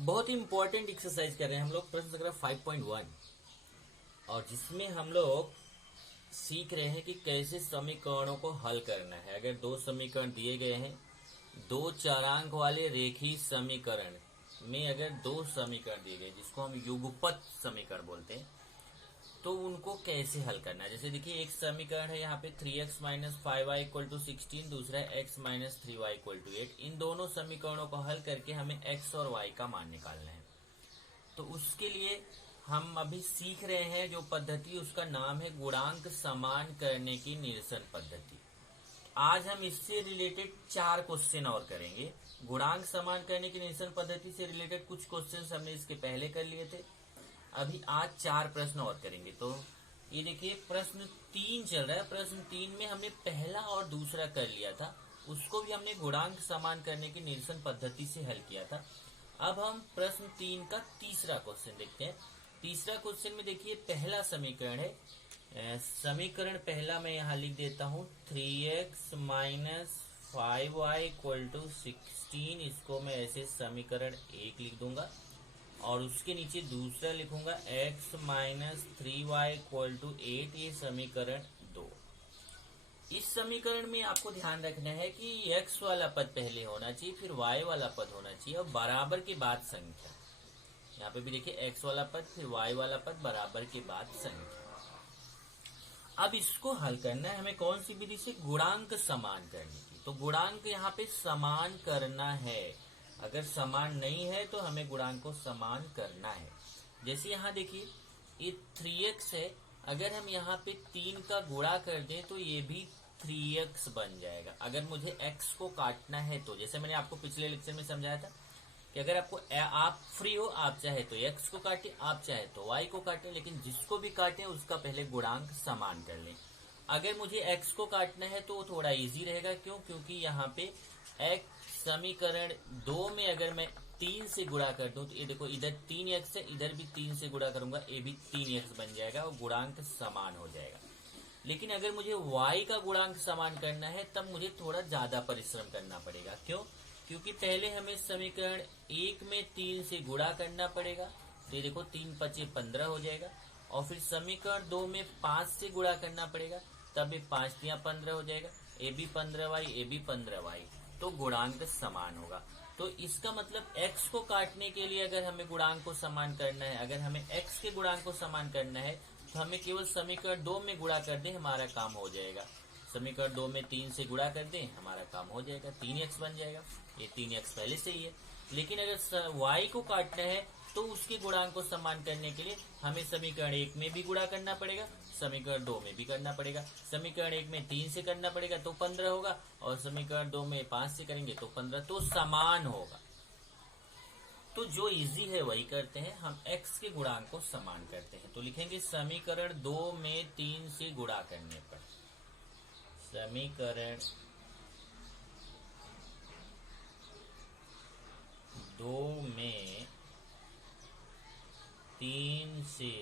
बहुत ही important exercise कर रहे हैं हम लोग, प्रश्न संख्या 5.1, और जिसमें हम लोग सीख रहे हैं कि कैसे समीकरणों को हल करना है। अगर दो समीकरण दिए गए हैं, दो चरांक वाले रेखीय समीकरण में अगर दो समीकरण दिए गए जिसको हम युगपत समीकरण बोलते हैं, तो उनको कैसे हल करना है। जैसे देखिए, एक समीकरण है यहाँ पे 3x minus 5y equal to 16, दूसरा है x minus 3y equal to 8। इन दोनों समीकरणों को हल करके हमें x और y का मान निकालना है। तो उसके लिए हम अभी सीख रहे हैं जो पद्धति, उसका नाम है गुणांक समान करने की निरसन पद्धति। आज हम इससे रिलेटेड 4 क्वेश्चन और करेंगे। गुणांक समान करने की निरसन पद्धति से रिलेटेड कुछ क्वेश्चन हमने इसके पहले कर लिए थे, अभी आज 4 प्रश्न और करेंगे। तो ये देखिए, प्रश्न 3 चल रहा है। प्रश्न 3 में हमने पहला और दूसरा कर लिया था, उसको भी हमने गुणांक समान करने की निरसन पद्धति से हल किया था। अब हम प्रश्न 3 का तीसरा क्वेश्चन देखते हैं। तीसरा क्वेश्चन में देखिए, पहला समीकरण है, समीकरण पहला मैं यहाँ लिख देता हूँ 3x minus 5y equal to 16। इसको मैं ऐसे समीकरण 1 लिख दूंगा, और उसके नीचे दूसरा लिखूंगा x minus 3y equal to 8, ये समीकरण 2। इस समीकरण में आपको ध्यान रखना है कि x वाला पद पहले होना चाहिए, फिर y वाला पद होना चाहिए, और बराबर के बाद संख्या। यहाँ पे भी देखिए, x वाला पद फिर y वाला पद बराबर के बाद संख्या। अब इसको हल करना है हमें कौन सी विधि से? गुणांक समान करने की। तो गुणांक यहाँ पे समान करना है। अगर समान नहीं है तो हमें गुणांक को समान करना है। जैसे यहाँ देखिए, ये 3x है, अगर हम यहाँ पे 3 का गुणा कर दें तो ये भी 3x बन जाएगा। अगर मुझे x को काटना है तो, जैसे मैंने आपको पिछले लेक्चर में समझाया था कि अगर आपको आप फ्री हो, आप चाहे तो x को काटे, आप चाहे तो y को काटे, लेकिन जिसको भी काटे उसका पहले गुणांक समान कर लें। अगर मुझे x को काटना है तो थोड़ा इजी रहेगा। क्यों? क्योंकि यहाँ पे x समीकरण 2 में अगर मैं 3 से गुणा कर दूं तो ये देखो, इधर 3x है, इधर भी 3 से गुणा करूंगा, ये भी 3x बन जाएगा और गुणांक समान हो जाएगा। लेकिन अगर मुझे y का गुणांक समान करना है तब मुझे थोड़ा ज्यादा परिश्रम करना पड़ेगा। क्यों? क्योंकि पहले हमें समीकरण 1 में 3 से गुणा करना पड़ेगा, तो ये देखो 3 पचे 15 हो जाएगा, और फिर समीकरण 2 में 5 से गुणा करना पड़ेगा, तब ये 5 तिया 15 हो जाएगा, ए भी 15y, ए भी 15y, तो गुणांक समान होगा। तो इसका मतलब x को काटने के लिए अगर हमें गुणांक को समान करना है, अगर हमें x के गुणांक को समान करना है तो हमें केवल समीकरण 2 में गुणा कर दें, हमारा काम हो जाएगा। समीकरण 2 में 3 से गुणा कर दें, हमारा काम हो जाएगा, 3x बन जाएगा। ये 3x पहले से ही है। लेकिन अगर y को काटना है तो उसके गुणांक को समान करने के लिए हमें समीकरण 1 में भी गुणा करना पड़ेगा, समीकरण 2 में भी करना पड़ेगा। समीकरण 1 में 3 से करना पड़ेगा तो 15 होगा, और समीकरण 2 में 5 से करेंगे तो 15, तो समान होगा। तो जो इजी है वही करते हैं, हम x के गुणांक को समान करते हैं। तो लिखेंगे समीकरण 2 में 3 से गुणा करने पर, समीकरण 2 में 3 से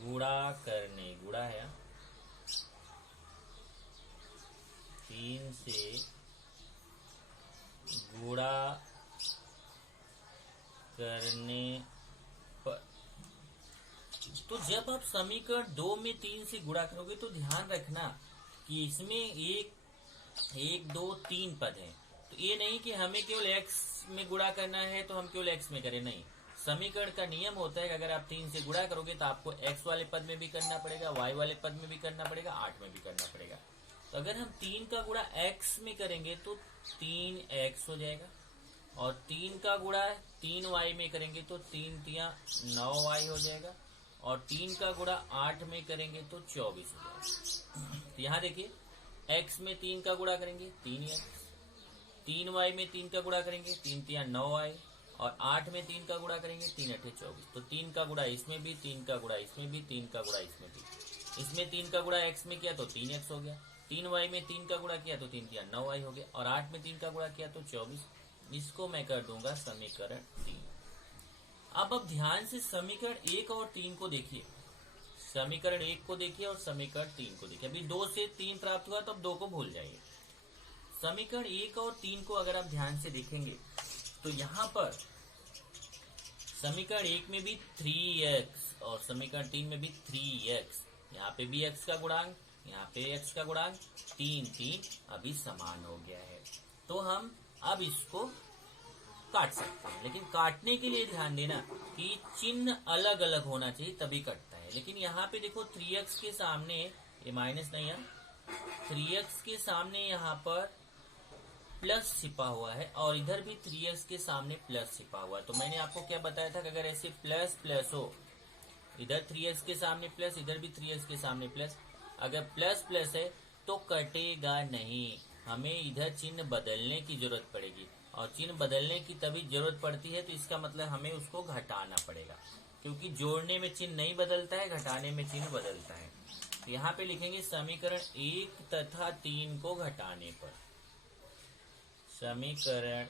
गुणा करने, गुणा है 3 से गुणा करने पर। तो जब आप समीकरण 2 में 3 से गुणा करोगे तो ध्यान रखना कि इसमें 1 2 3 पद हैं। तो ये नहीं कि हमें केवल x में गुणा करना है तो हम केवल x में करें, नहीं। समीकरण का नियम होता है कि अगर आप 3 से गुणा करोगे तो आपको x वाले पद में भी करना पड़ेगा, y वाले पद में भी करना पड़ेगा, 8 में भी करना पड़ेगा। तो अगर हम 3 का गुणा x में करेंगे तो 3x हो जाएगा, और 3 का गुणा 3y में करेंगे तो 3 तिया 9y हो जाएगा, और 3 का गुणा 8 में करेंगे तो 24 हो जाएगा। तो यहाँ देखिए, x में 3 का गुणा करेंगे 3x, 3y में 3 का गुणा करेंगे 3 तिया 9y, और 8 में 3 का गुणा करेंगे 3 अठे 24। तो 3 का गुणा इसमें भी, 3 का गुणा इसमें भी, 3 का गुणा इसमें भी। इसमें 3 का गुणा x में किया तो 3x हो गया, 3y में 3 का गुणा किया तो 3 तिया 9y हो गया, और 8 में 3 का गुणा किया तो 24। इसको मैं कर दूंगा समीकरण 3। अब ध्यान से समीकरण 1 और 3 को देखिए, समीकरण 1 को देखिए और समीकरण 3 को देखिए। अभी 2 से 3 प्राप्त हुआ तो अब 2 को भूल जाइए। समीकरण 1 और 3 को अगर आप ध्यान से देखेंगे तो यहाँ पर समीकरण 1 में भी 3x और समीकरण 3 में भी 3x, यहाँ पे भी x का गुणांक, यहाँ पे x का गुणांक 3 अभी समान हो गया है। तो हम अब इसको काट सकते हैं, लेकिन काटने के लिए ध्यान देना कि चिन्ह अलग अलग होना चाहिए तभी कटता है। लेकिन यहाँ पे देखो 3x के सामने ये माइनस नहीं है, 3x के सामने यहाँ पर प्लस छिपा हुआ है और इधर भी 3x के सामने प्लस छिपा हुआ है। तो मैंने आपको क्या बताया था कि अगर ऐसे प्लस प्लस हो, इधर 3x के सामने प्लस, इधर भी 3x के सामने प्लस, अगर प्लस प्लस है तो कटेगा नहीं, हमें इधर चिन्ह बदलने की जरूरत पड़ेगी। और चिन्ह बदलने की तभी जरूरत पड़ती है तो इसका मतलब हमें उसको घटाना पड़ेगा, क्योंकि जोड़ने में चिन्ह नहीं बदलता है, घटाने में चिन्ह बदलता है। तो यहाँ पे लिखेंगे समीकरण 1 तथा 3 को घटाने पर, समीकरण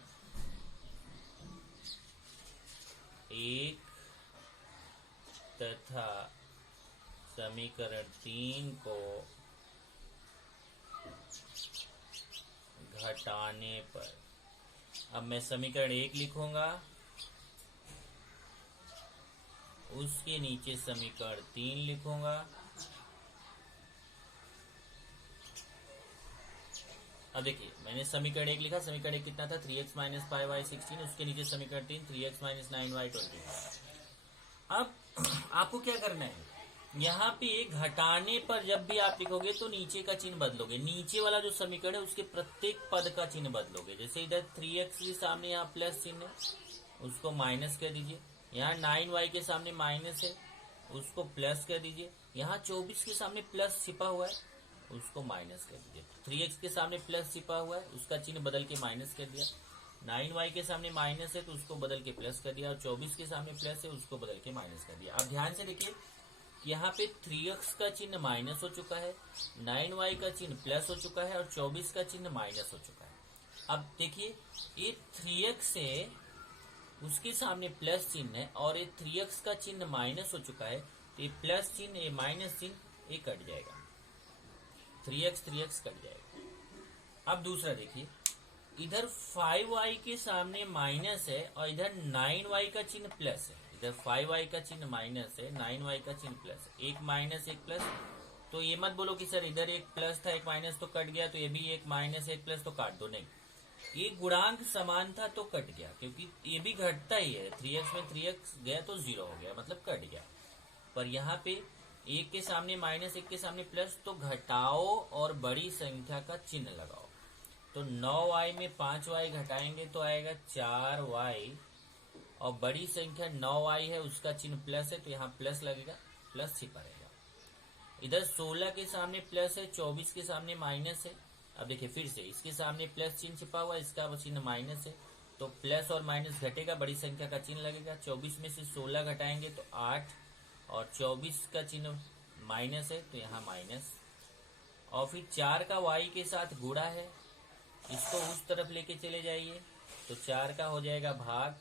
1 तथा समीकरण 3 को घटाने पर। अब मैं समीकरण 1 लिखूंगा, उसके नीचे समीकरण 3 लिखूंगा। अब देखिए मैंने समीकरण 1 लिखा, समीकरण 1 कितना था 3x माइनस 5y 16, उसके नीचे समीकरण 3 3x माइनस 9y 20। अब आपको क्या करना है, यहाँ पे घटाने पर जब भी आप लिखोगे तो नीचे का चिन्ह बदलोगे, नीचे वाला जो समीकरण है उसके प्रत्येक पद का चिन्ह बदलोगे। जैसे इधर 3x के सामने यहाँ प्लस चिन्ह है, उसको माइनस कर दीजिए। यहाँ 9y के सामने माइनस है, उसको प्लस कर दीजिए। यहाँ 24 के सामने प्लस छिपा हुआ है, उसको माइनस कर दीजिए। 3x के सामने प्लस छिपा हुआ है, उसका चिन्ह बदल के माइनस कर दिया। 9y के सामने माइनस है तो उसको बदल के प्लस कर दिया, और 24 के सामने प्लस है उसको बदल के माइनस कर दिया। अब ध्यान से देखिए, यहाँ पे 3x का चिन्ह माइनस हो चुका है, 9y का चिन्ह प्लस हो चुका है और 24 का चिन्ह माइनस हो चुका है। अब देखिए ये 3x है, उसके सामने प्लस चिन्ह है और ये 3x का चिन्ह माइनस हो चुका है, तो ये प्लस चिन्ह ये माइनस चिन्ह ये कट जाएगा, 3x कट जाएगा। अब दूसरा देखिए, इधर 5y के सामने माइनस है और इधर 9y का चिन्ह प्लस है। इधर 5y का चिन्ह माइनस है, 9y का चिन्ह प्लस है, एक माइनस एक प्लस। तो ये मत बोलो कि सर इधर एक प्लस था एक माइनस तो कट गया, तो ये भी एक माइनस एक प्लस तो काट दो, नहीं, ये गुणांक समान था तो कट गया, क्योंकि ये भी घटता ही है। 3x में 3x गया तो 0 हो गया, मतलब कट गया। पर यहाँ पे एक के सामने माइनस एक के सामने प्लस, तो घटाओ और बड़ी संख्या का चिन्ह लगाओ। तो 9y में 5y घटाएंगे तो आएगा 4y, और बड़ी संख्या 9y है उसका चिन्ह प्लस है तो यहाँ प्लस लगेगा, प्लस छिपा रहेगा। इधर 16 के सामने प्लस है, 24 के सामने माइनस है। अब देखिए फिर से इसके सामने प्लस चिन्ह छिपा हुआ है, इसका चिन्ह माइनस है, तो प्लस और माइनस घटेगा, बड़ी संख्या का चिन्ह लगेगा। 24 में से 16 घटाएंगे तो 8, और 24 का चिन्ह माइनस है तो यहाँ माइनस। और फिर 4 का y के साथ गुणा है, इसको उस तरफ लेके चले जाइए तो 4 का हो जाएगा भाग,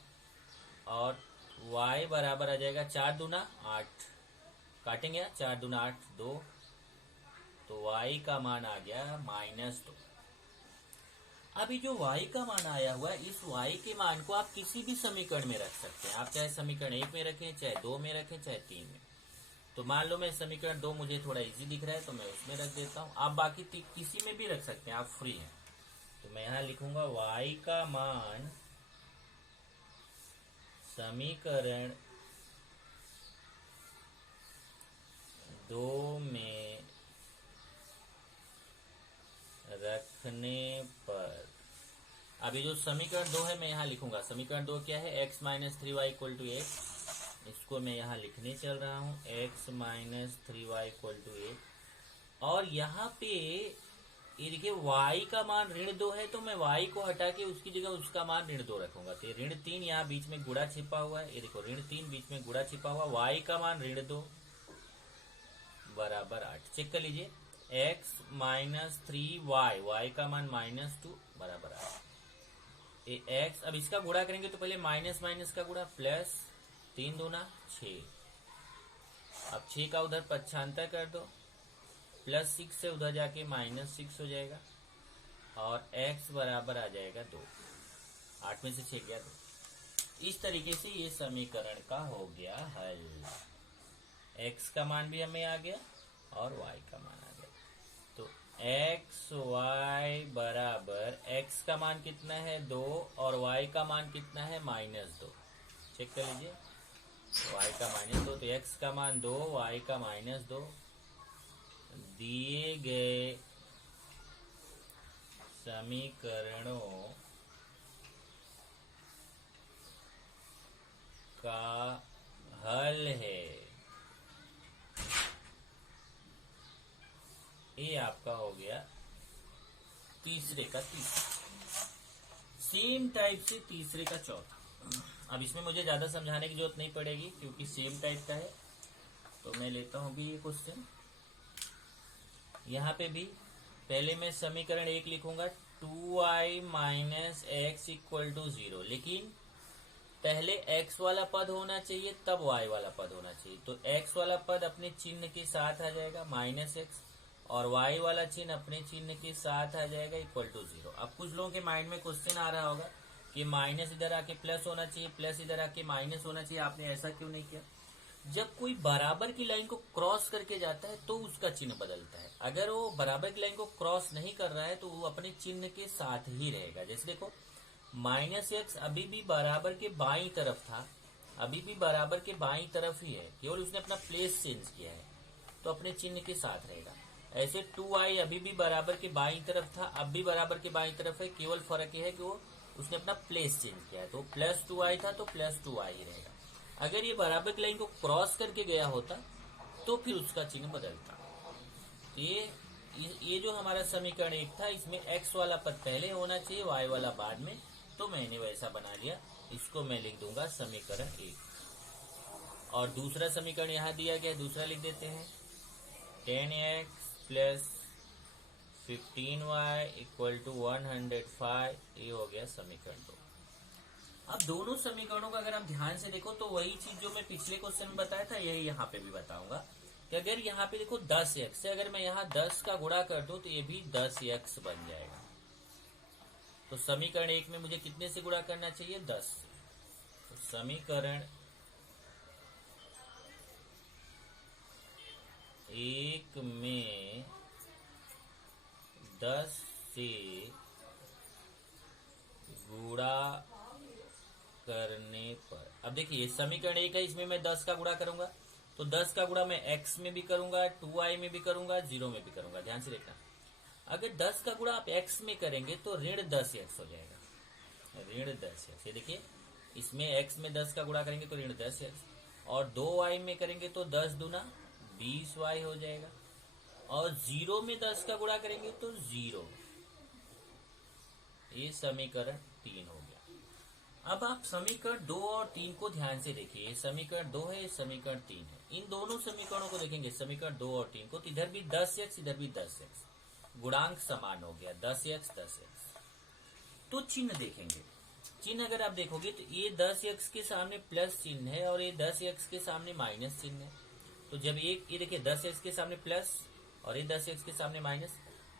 और y बराबर आ जाएगा 4 दूना 8, काटेंगे 4 दूना 8 2, तो y का मान आ गया -2। अभी जो y का मान आया हुआ है, इस y के मान को आप किसी भी समीकरण में रख सकते हैं। आप चाहे समीकरण 1 में रखें, चाहे 2 में रखें, चाहे 3 में। तो मान लो मैं समीकरण 2 मुझे थोड़ा इजी दिख रहा है तो मैं उसमें रख देता हूँ, आप बाकी किसी में भी रख सकते हैं, आप फ्री हैं। तो मैं यहाँ लिखूंगा y का मान समीकरण 2 में रखने पर। अभी जो समीकरण 2 है मैं यहाँ लिखूंगा, समीकरण 2 क्या है, x minus 3y equal to 8, इसको मैं यहाँ लिखने चल रहा हूँ, x minus 3y equal to 8। और यहाँ पे ये देखिए y का मान ऋण 2 है, तो मैं y को हटा के उसकी जगह उसका मान ऋण 2 रखूंगा। तो ऋण 3 यहाँ बीच में गुणा छिपा हुआ है, ये देखो ऋण 3 बीच में गुणा छिपा हुआ, y का मान ऋण 2 बराबर 8। चेक कर लीजिए, x माइनस 3y, y का मान -2 बराबर 8। ये x, अब इसका गुणा करेंगे तो पहले माइनस माइनस का गुणा, प्लस 3 दूना 6, अब 6 का उधर पक्षांतर कर दो, +6 से उधर जाके -6 हो जाएगा, और x बराबर आ जाएगा 2। 8 8 में से 6 गया तो इस तरीके से ये समीकरण का हो गया हल। x का मान भी हमें आ गया और y का मान आ गया। तो x y बराबर x का मान कितना है 2 और y का मान कितना है -2। चेक कर लीजिए, y का -2 तो x का मान 2 y का -2 दिए गए समीकरणों का हल है। ये आपका हो गया तीसरे का तीसरा। सेम टाइप से तीसरे का चौथा। अब इसमें मुझे ज्यादा समझाने की जरूरत नहीं पड़ेगी क्योंकि सेम टाइप का है। तो मैं लेता हूं भी ये क्वेश्चन। यहाँ पे भी पहले मैं समीकरण 1 लिखूंगा 2i minus x equal to 0, लेकिन पहले x वाला पद होना चाहिए तब y वाला पद होना चाहिए। तो x वाला पद अपने चिन्ह के साथ आ जाएगा -x और y वाला चिन्ह अपने चिन्ह के साथ आ जाएगा इक्वल टू 0। अब कुछ लोगों के माइंड में क्वेश्चन आ रहा होगा कि माइनस इधर आके प्लस होना चाहिए, प्लस इधर आके माइनस होना चाहिए, आपने ऐसा क्यों नहीं किया? जब कोई बराबर की लाइन को क्रॉस करके जाता है तो उसका चिन्ह बदलता है। अगर वो बराबर की लाइन को क्रॉस नहीं कर रहा है तो वो अपने चिन्ह के साथ ही रहेगा। जैसे देखो -x अभी भी बराबर के बाईं तरफ था, अभी भी बराबर के बाईं तरफ ही है, केवल उसने अपना प्लेस चेंज किया है तो अपने चिन्ह के साथ रहेगा। ऐसे 2i अभी भी बराबर के बाईं तरफ था, अब भी बराबर के बाईं तरफ है, केवल फर्क यह है कि वो उसने अपना प्लेस चेंज किया है। तो +2i था तो +2i ही रहेगा। अगर ये बराबर की लाइन को क्रॉस करके गया होता तो फिर उसका चिन्ह बदलता। ये जो हमारा समीकरण 1 था, इसमें x वाला पद पहले होना चाहिए, y वाला बाद में, तो मैंने वैसा बना लिया। इसको मैं लिख दूंगा समीकरण 1। और दूसरा समीकरण यहाँ दिया गया, दूसरा लिख देते हैं 10x plus 15y equal to 105। ये हो गया समीकरण 2। अब दोनों समीकरणों का अगर आप ध्यान से देखो तो वही चीज जो मैं पिछले क्वेश्चन में बताया था यही यहाँ पे भी बताऊंगा कि अगर यहाँ पे देखो 10x से अगर मैं यहाँ 10 का गुणा कर दूं तो ये भी 10x बन जाएगा। तो समीकरण 1 में मुझे कितने से गुणा करना चाहिए? 10 से। तो समीकरण 1 में 10 से गुणा करने पर, अब देखिए समीकरण 1 है, इसमें मैं 10 का गुणा करूंगा तो 10 का गुणा मैं x में भी करूंगा, 2i में भी करूंगा, 0 में भी करूंगा। ध्यान से देखना, अगर 10 का गुणा आप x में करेंगे तो ऋण 10x हो जाएगा, ऋण 10x। ये देखिए इसमें x में 10 का गुणा करेंगे तो ऋण 10x, और 2y में करेंगे तो 10 दूना 20y हो जाएगा, और 0 में 10 का गुणा करेंगे तो 0। ये समीकरण 3 हो गया। अब आप समीकरण 2 और 3 को ध्यान से देखिए। ये समीकरण 2 है, ये समीकरण 3 है। इन दोनों समीकरणों को देखेंगे, समीकरण 2 और 3 को, तो इधर भी 10x इधर भी 10x, गुणांक समान हो गया 10x 10x। तो चिन्ह देखेंगे, चिन्ह अगर आप देखोगे तो ये 10x के सामने प्लस चिन्ह है और ये 10x के सामने माइनस चिन्ह है। तो जब ये देखिए 10x के सामने प्लस और ये 10x के सामने माइनस,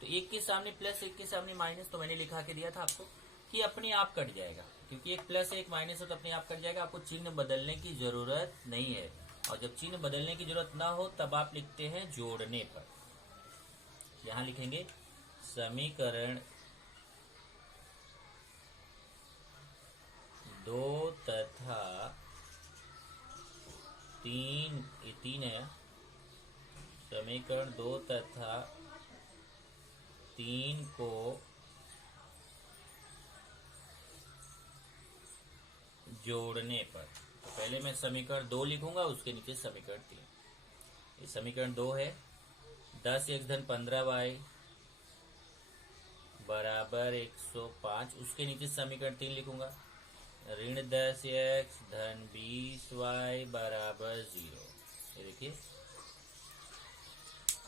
तो एक के सामने प्लस एक के सामने माइनस, तो मैंने लिखा के दिया था आपको कि अपने आप कट जाएगा, क्योंकि एक प्लस है एक माइनस है तो अपने आप कट जाएगा। आपको चिन्ह बदलने की जरूरत नहीं है, और जब चिन्ह बदलने की जरूरत ना हो तब आप लिखते हैं जोड़ने पर। यहां लिखेंगे समीकरण 2 तथा 3, ये 3 है, समीकरण 2 तथा 3 को जोड़ने पर, तो पहले मैं समीकरण 2 लिखूंगा, उसके नीचे समीकरण 3। ये समीकरण 2 है, 10x धन 15y बराबर 105, उसके नीचे समीकरण 3 लिखूंगा, ऋण 10x धन 20y बराबर 0। ये देखिए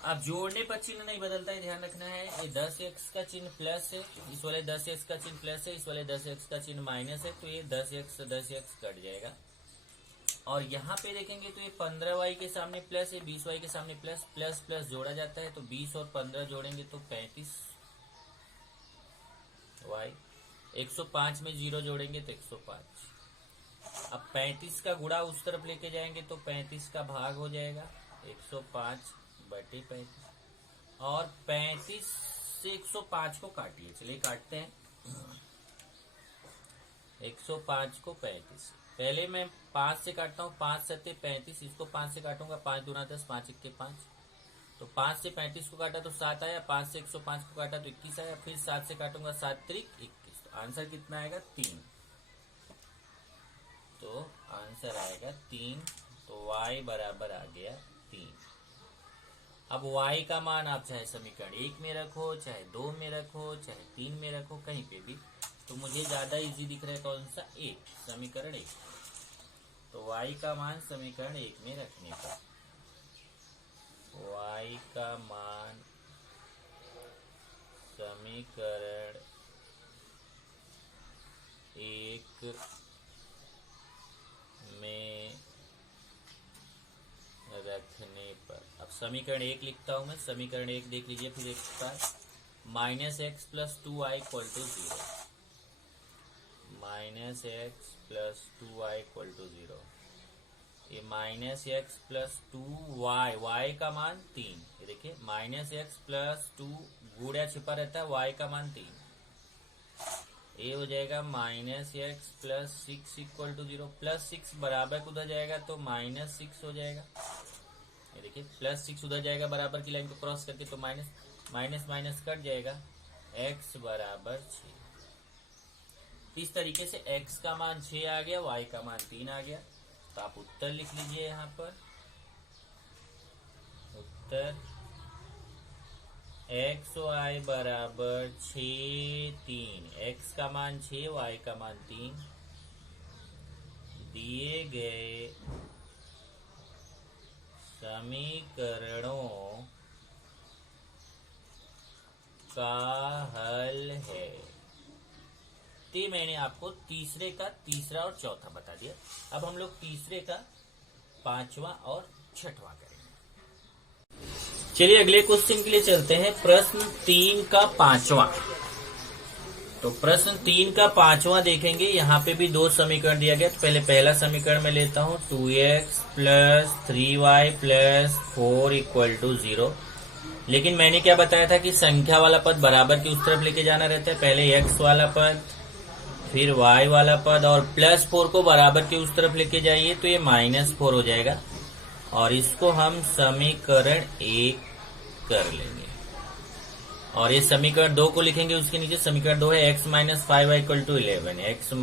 अब जोड़ने पर चिन्ह नहीं बदलता है, ध्यान रखना है। ये 10x का चिन्ह प्लस है, इस वाले 10x का चिन्ह प्लस है, इस वाले 10x का चिन्ह माइनस है, तो ये 10x कट जाएगा। और यहाँ पे देखेंगे तो ये 15y के सामने प्लस है, 20y के सामने प्लस, प्लस प्लस जोड़ा जाता है, तो 20 और 15 जोड़ेंगे तो 35y, 105 में 0 जोड़ेंगे तो 105। अब 35 का गुणा उस तरफ लेके जाएंगे तो 35 का भाग हो जाएगा 105/35। और 35 से 105 को काटिए, चलिए काटते हैं। 105 को 35, पहले मैं 5 से काटता हूँ, 5 7 35, इसको 5 से काटूंगा, 5 दूना 10, 5 1 5। तो 5 से 35 को काटा तो 7 आया, 5 से 105 को काटा तो 21 आया, फिर 7 से काटूंगा, 7 3 21। तो आंसर कितना आएगा? 3। तो आंसर आएगा 3। तो y बराबर आ गया 3। अब y का मान आप चाहे समीकरण 1 में रखो, चाहे 2 में रखो, चाहे 3 में रखो, कहीं पे भी, तो मुझे ज्यादा इजी दिख रहा है कौन सा? 1, समीकरण 1। तो y का मान समीकरण 1 में रखने पर y का मान समीकरण 1 में रखने पर, अब समीकरण 1 लिखता हूं मैं। समीकरण 1 देख लीजिए फिर एक बार। -x + 2y = 0, -x + 2y = 0। ये -x + 2y, y का मान 3, ये देखिए -x + 2 गुणा छिपा रहता है, y का मान 3। ये हो जाएगा -x + 6 = 0, +6 बराबर को उधर जाएगा तो -6 हो जाएगा। ये देखिए +6 उधर जाएगा बराबर की लाइन को क्रॉस करके, तो माइनस कट जाएगा, x बराबर 6। इस तरीके से x का मान 6 आ गया, y का मान 3 आ गया। तो आप उत्तर लिख लीजिए यहाँ पर। उत्तर x y बराबर 6 3, x का मान 6, y का मान 3 दिए गए समीकरणों का हल है। तो मैंने आपको तीसरे का तीसरा और चौथा बता दिया। अब हम लोग तीसरे का पांचवा और छठवां करेंगे। चलिए अगले क्वेश्चन के लिए चलते हैं। प्रश्न 3 का पांचवा। तो प्रश्न 3 का पांचवा देखेंगे, यहाँ पे भी 2 समीकरण दिया गया। तो पहले पहला समीकरण मैं लेता हूँ, 2x + 3y + 4 = 0। लेकिन मैंने क्या बताया था कि संख्या वाला पद बराबर की उस तरफ लेके जाना रहता है। पहले x वाला पद, फिर y वाला पद, और +4 को बराबर के उस तरफ लेके जाइए तो ये -4 हो जाएगा। और इसको हम समीकरण 1 कर लेंगे। और ये समीकरण 2 को लिखेंगे, उसके नीचे समीकरण 2 है x - 5y = 11, x -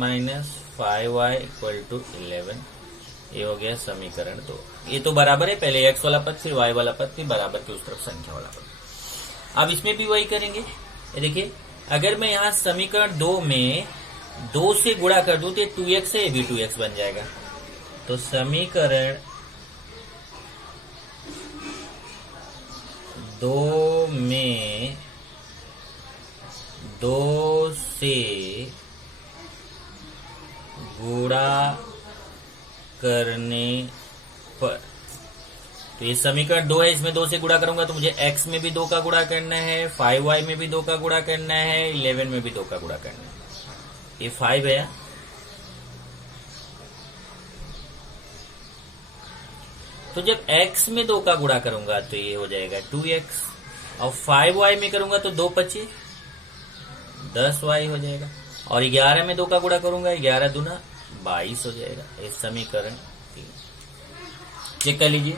5y = 11। ये हो गया समीकरण 2। ये तो बराबर है, पहले x वाला पद, फिर y वाला पद, फिर बराबर के उस तरफ संख्या वाला पद। अब इसमें भी वही करेंगे। ये देखिए, अगर मैं यहाँ समीकरण 2 में 2 से गुणा कर दूं तो 2x है, ये भी 2x बन जाएगा। तो समीकरण 2 में 2 से गुणा करने पर, तो ये समीकरण 2 है, इसमें 2 से गुणा करूंगा तो मुझे x में भी 2 का गुणा करना है, 5y में भी 2 का गुणा करना है, 11 में भी 2 का गुणा करना है। ये 5 है। तो जब x में 2 का गुणा करूंगा तो ये हो जाएगा 2x, और 5y में करूंगा तो 2 × 5 = 10y हो जाएगा। और 11 में 2 का गुणा करूंगा, 11 दूना 22 हो जाएगा। ये समीकरण 3। चेक कर लीजिए,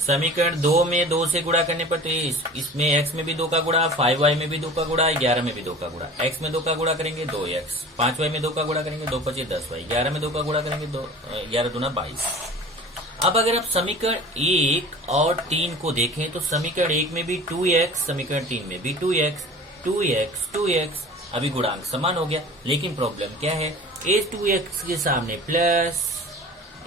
समीकरण 2 में 2 से गुणा करने पर तो इसमें x में भी 2 का गुणा, 5y में भी 2 का गुणा, 11 में भी 2 का गुणा। x में 2 का गुणा करेंगे 2x, 5y में 2 का गुणा करेंगे 2 × 5 = 10y, 11 में 2 का गुणा करेंगे 11 दूना 22। अब अगर आप समीकरण 1 और 3 को देखें तो समीकरण 1 में भी 2x, समीकरण 3 में भी 2x, 2x, 2x, अभी गुणांक समान हो गया। लेकिन प्रॉब्लम क्या है, a2x के सामने प्लस,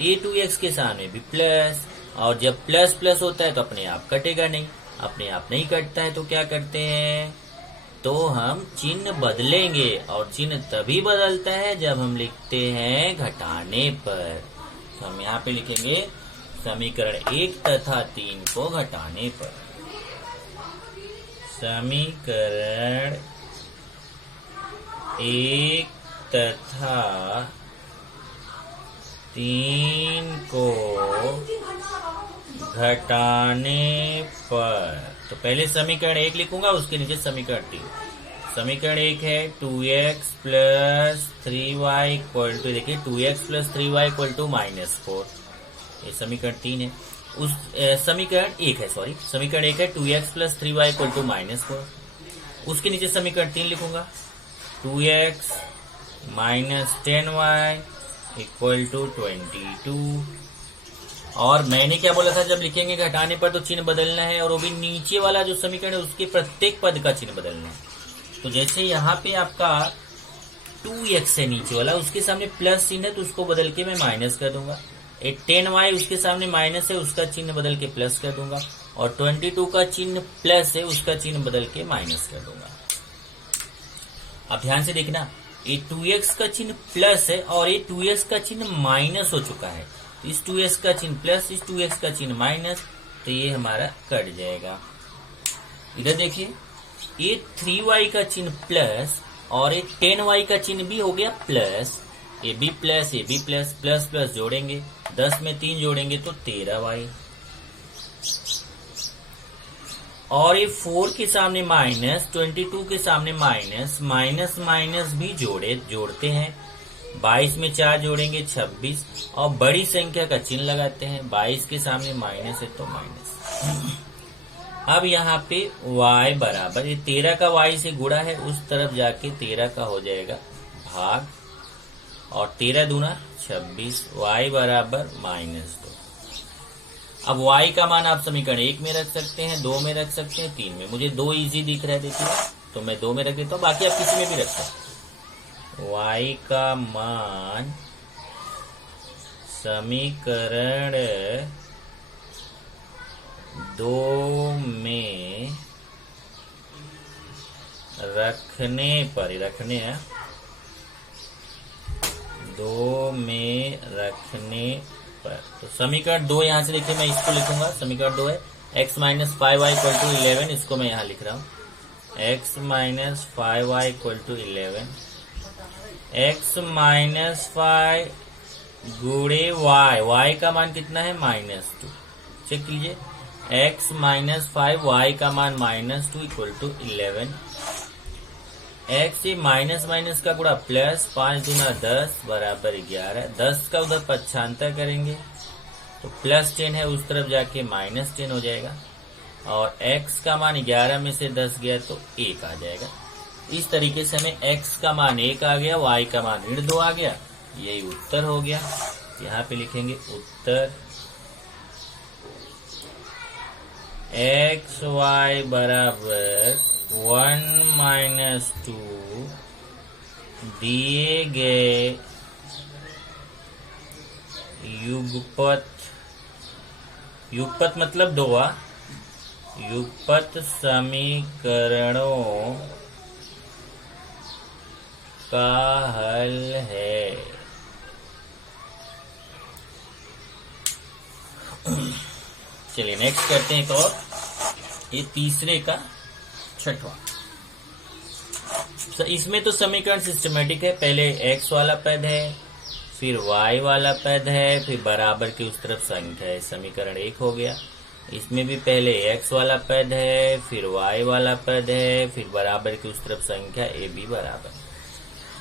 a2x के सामने भी प्लस, और जब प्लस प्लस होता है तो अपने आप कटेगा नहीं। अपने आप नहीं कटता है तो क्या करते हैं, तो हम चिन्ह बदलेंगे। और चिन्ह तभी बदलता है जब हम लिखते हैं घटाने पर। तो हम यहाँ पे लिखेंगे समीकरण 1 तथा 3 को घटाने पर। समीकरण 1 तथा 3 को घटाने पर, तो पहले समीकरण 1 लिखूंगा, उसके नीचे समीकरण 3। समीकरण 1 है 2x plus 3y equal to, देखिए 2x plus 3y equal to -4, ये समीकरण 3 है। उस समीकरण 1 है, सॉरी समीकरण 1 है 2x plus 3y equal to -4, उसके नीचे समीकरण 3 लिखूंगा 2x minus 10y equal to 22। और मैंने क्या बोला था, जब लिखेंगे घटाने पर तो चिन्ह बदलना है, और वो भी नीचे वाला जो समीकरण है उसके प्रत्येक पद का चिन्ह बदलना है। तो जैसे यहाँ पे आपका 2x है नीचे वाला, उसके सामने प्लस चिन्ह है तो उसको बदल के मैं माइनस कर दूंगा। 10y उसके सामने माइनस है, उसका चिन्ह बदल के प्लस कर दूंगा, और 22 का चिन्ह प्लस है, उसका चिन्ह बदल के माइनस कर दूंगा। अब ध्यान से देखना, ये 2x का चिन्ह प्लस है और ये 2x का चिन्ह माइनस हो चुका है। इस 2x का चिन्ह प्लस, इस 2x का चिन्ह माइनस, तो ये हमारा कट जाएगा। इधर देखिए, ये 3y का चिन्ह प्लस और ये 10y का चिन्ह भी हो गया प्लस, ये भी प्लस, ये भी प्लस, प्लस प्लस जोड़ेंगे, 10 में 3 जोड़ेंगे तो 13y, और ये 4 के सामने माइनस, 22 के सामने माइनस, माइनस माइनस भी जोड़ते हैं, 22 में 4 जोड़ेंगे 26, और बड़ी संख्या का चिन्ह लगाते हैं, 22 के सामने माइनस है तो माइनस। अब यहाँ पे y बराबर, ये 13 का y से गुणा है, उस तरफ जाके 13 का हो जाएगा भाग, और 13 दूना 26, y बराबर -2। अब y का मान आप समीकरण 1 में रख सकते हैं, 2 में रख सकते हैं, 3 में। मुझे 2 इजी दिख रहा है, देखिए, तो मैं 2 में रख देता हूँ, बाकी आप किसी में भी रख सकते हैं। y का मान समीकरण 2 में रखने पर, रखने हैं 2 में रखने पर, तो समीकरण 2 यहां से देखिए, मैं इसको लिखूंगा, समीकरण 2 है x minus 5y equal to 11, इसको मैं यहां लिख रहा हूं, x minus 5y equal to 11, x minus 5 गुणे y का मान कितना है -2, चेक कीजिए, x माइनस 5 y का मान -2 इक्वल टू 11, x ये माइनस माइनस का गुणा प्लस, 5 दूना 10 बराबर 11, 10 का उधर पक्षांतर करेंगे तो प्लस 10 है, उस तरफ जाके -10 हो जाएगा, और x का मान 11 में से 10 गया तो 1 आ जाएगा। इस तरीके से हमें x का मान 1 आ गया, y का मान ऋण 2 आ गया, यही उत्तर हो गया। यहाँ पे लिखेंगे उत्तर x y बराबर 1 - 2 दिए गए युगपत मतलब दोवा, युगपत समीकरणों का हल है। चलिए नेक्स्ट करते हैं एक और, ये तीसरे का छठवां। इसमें तो समीकरण सिस्टमेटिक है, पहले x वाला पद है, फिर y वाला पद है, फिर बराबर की उस तरफ संख्या है, समीकरण 1 हो गया। इसमें भी पहले x वाला पद है, फिर y वाला पद है, फिर बराबर की उस तरफ संख्या a b बराबर।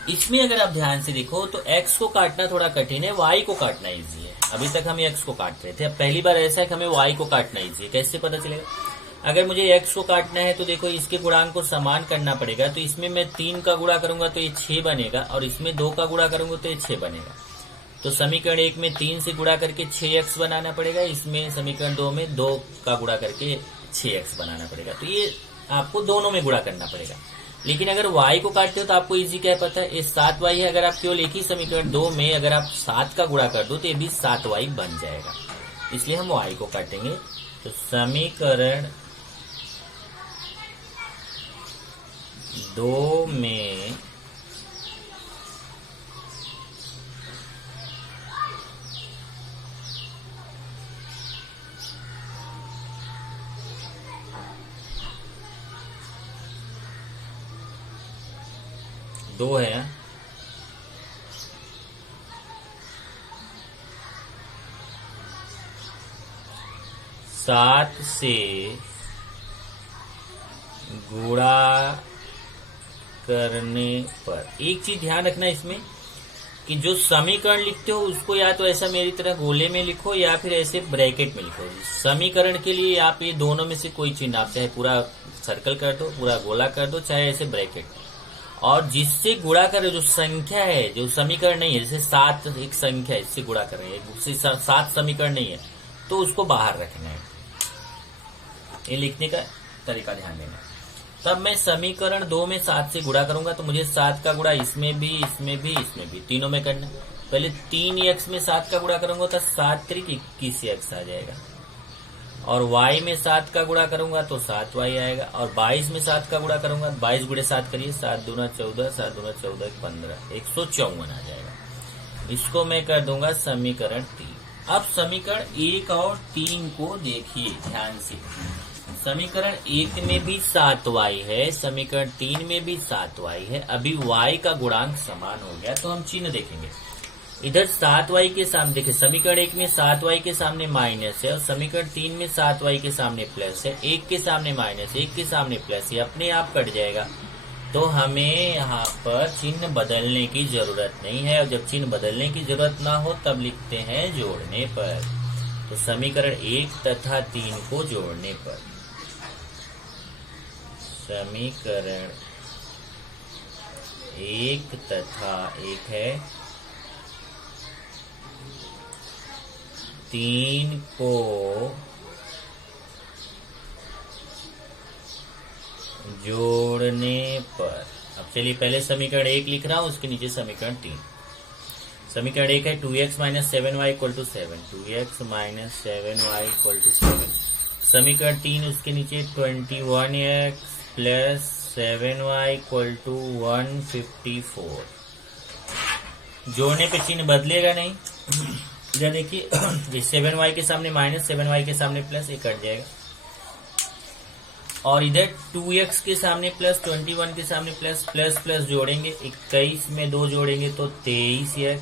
इसमें अगर आप ध्यान से देखो तो x को काटना थोड़ा कठिन है, y को काटना इजी है। अभी तक हम x को काट रहे थे, अब पहली बार ऐसा है कि हमें y को काटना इजी है। कैसे पता चलेगा? अगर मुझे x को काटना है तो देखो इसके गुणांक को समान करना पड़ेगा, तो इसमें मैं 3 का गुणा करूंगा तो ये 6 बनेगा, और इसमें 2 का गुणा करूंगा तो ये 6 बनेगा। तो समीकरण 1 में 3 से गुणा करके 6x बनाना पड़ेगा, इसमें समीकरण 2 में 2 का गुणा करके 6x बनाना पड़ेगा। तो ये आपको दोनों में गुणा करना पड़ेगा। लेकिन अगर y को काटते हो तो आपको इजी क्या पता है, ये 7y है। अगर आप केवल एक ही समीकरण 2 में अगर आप 7 का गुणा कर दो तो ये भी 7y बन जाएगा, इसलिए हम y को काटेंगे। तो समीकरण 2 में 2 है। सात से गुणा करने पर एक चीज ध्यान रखना इसमें कि जो समीकरण लिखते हो उसको या तो ऐसा मेरी तरह गोले में लिखो या फिर ऐसे ब्रैकेट में लिखो। समीकरण के लिए आप ये दोनों में से कोई चिन्ह, आप चाहे पूरा सर्कल कर दो, पूरा गोला कर दो, चाहे ऐसे ब्रैकेट। और जिससे गुणा कर रहे हो, जो संख्या है, जो समीकरण नहीं है, जैसे 7 एक संख्या है, इससे गुणा कर रहे हैं, उससे 7 समीकरण नहीं है, तो उसको बाहर रखना है। ये लिखने का तरीका ध्यान देना। तब मैं समीकरण 2 में 7 से गुणा करूंगा तो मुझे 7 का गुणा इसमें भी, इसमें भी, इसमें भी, तीनों में करना। पहले 3x में 7 का गुणा करूंगा तो 7 त्रिक 21x आ जाएगा। और y में 7 का गुणा करूंगा तो 7y आएगा। और 22 में 7 का गुणा करूंगा, 22 गुणे 7 करिए, 7 दूना 14, 7 दूना 14, 15, 154 आ जाएगा। इसको मैं कर दूंगा समीकरण 3। अब समीकरण 1 और 3 को देखिए ध्यान से। समीकरण 1 में भी 7y है, समीकरण 3 में भी 7y है। अभी y का गुणांक समान हो गया तो हम चिन्ह देखेंगे। इधर 7y के सामने देखिए, समीकरण 1 में 7y के सामने माइनस है और समीकरण 3 में 7y के सामने प्लस है। 1 के सामने माइनस, 1 के सामने प्लस, ये अपने आप कट जाएगा। तो हमें यहाँ पर चिन्ह बदलने की जरूरत नहीं है। और जब चिन्ह बदलने की जरूरत ना हो तब लिखते हैं जोड़ने पर। तो समीकरण 1 तथा 3 को जोड़ने पर, समीकरण 1 तथा 1 है, 3 को जोड़ने पर। अब चलिए पहले समीकरण 1 लिख रहा हूं, उसके नीचे समीकरण 3। समीकरण 1 है 2x minus 7y equal to 7, 2x minus 7y equal to 7। समीकरण 3 उसके नीचे 21x plus 7y equal to 154। जोड़ने पे चिन्ह बदलेगा नहीं। इधर देखिए, 7y के सामने माइनस, 7y के सामने प्लस, ये कट जाएगा। और इधर 2x के सामने प्लस, 21 के सामने प्लस, प्लस प्लस जोड़ेंगे, 21 में 2 जोड़ेंगे तो 23x।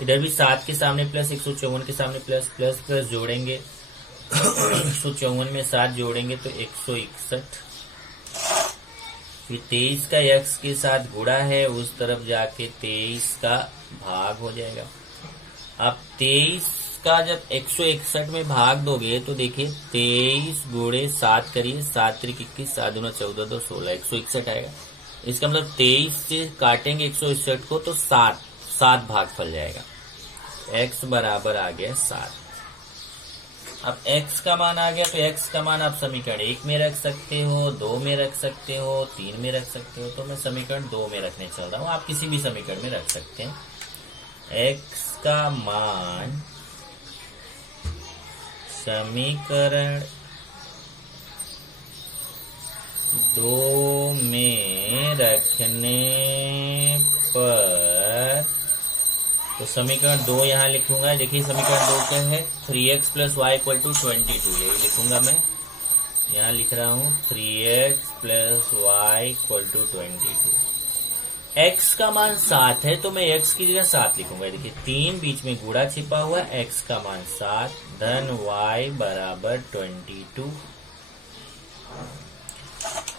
इधर भी 7 के सामने प्लस, 154 के सामने प्लस, प्लस प्लस जोड़ेंगे, 154 में 7 जोड़ेंगे तो 161। फिर 23 का x के साथ गुणा है, उस तरफ जाके 23 का भाग हो जाएगा। अब 23 का जब 161 में भाग दोगे तो देखिए 23 गुणे 7 करिए, 7 त्रिक 21, 7 दूना 14, 2 16, 161 आएगा। इसका मतलब 23 से काटेंगे 161 को तो 7 भागफल जाएगा। x बराबर आ गया 7। अब x का मान आ गया तो x का मान आप समीकरण 1 में रख सकते हो, 2 में रख सकते हो, 3 में रख सकते हो। तो मैं समीकरण 2 में रखने चल रहा हूँ, आप किसी भी समीकरण में रख सकते हैं। x का मान समीकरण 2 में रखने पर, तो समीकरण 2 यहाँ लिखूंगा। देखिए समीकरण 2 क्या है, 3x plus y equal to 22, यही लिखूंगा मैं। यहाँ लिख रहा हूँ 3x plus y equal to 22। x का मान 7 है तो मैं x की जगह 7 लिखूंगा। देखिए 3 बीच में गुणा छिपा हुआ, x का मान 7 धन y बराबर 22।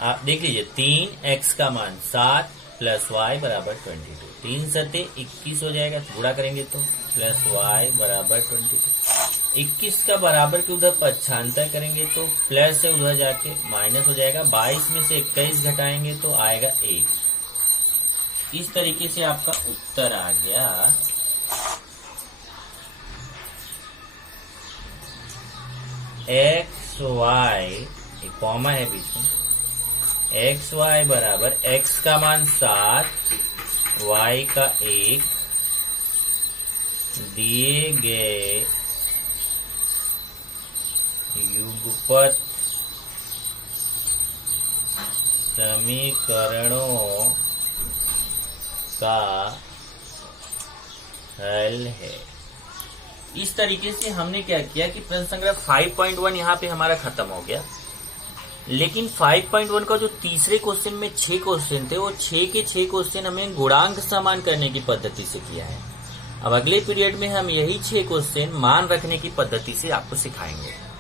आप देख लीजिए 3x का मान 7 प्लस y बराबर 22, 3 सते 21 हो जाएगा, तो गुणा करेंगे तो प्लस y बराबर 22। 21 का बराबर के उधर पक्षांतर करेंगे तो प्लस है, उधर जाके माइनस हो जाएगा। 22 में से 21 घटाएंगे तो आएगा 1। इस तरीके से आपका उत्तर आ गया। एक्स वाई, एक कॉमा है बीच में, एक्स वाई बराबर x का मान 7, y का 1 दिए गए युगपत समीकरणों का हल है। इस तरीके से हमने क्या किया कि प्रश्न संग्रह 5.1 यहाँ पे हमारा खत्म हो गया। लेकिन 5.1 का जो तीसरे क्वेश्चन में 6 क्वेश्चन थे, वो 6 के 6 क्वेश्चन हमें गुणांक समान करने की पद्धति से किया है। अब अगले पीरियड में हम यही 6 क्वेश्चन मान रखने की पद्धति से आपको सिखाएंगे।